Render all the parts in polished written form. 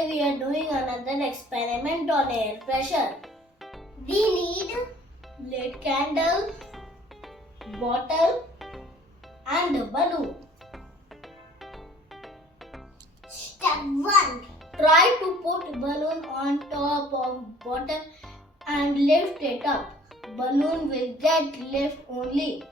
Today we are doing another experiment on air pressure. We need lit candle, bottle and a balloon. Step 1. Try to put balloon on top of bottle and lift it up. Balloon will get lift only.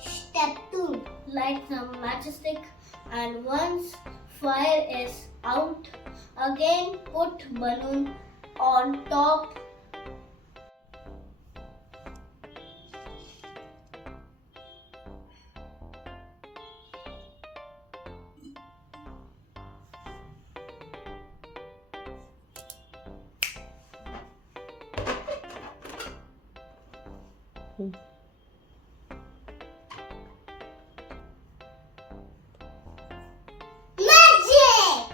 Step 2. Light some matchstick and once fire is out, again put balloon on top. Magic!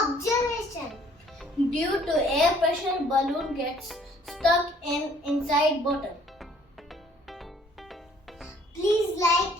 Observation. Due to air pressure, balloon gets stuck inside bottle. Please like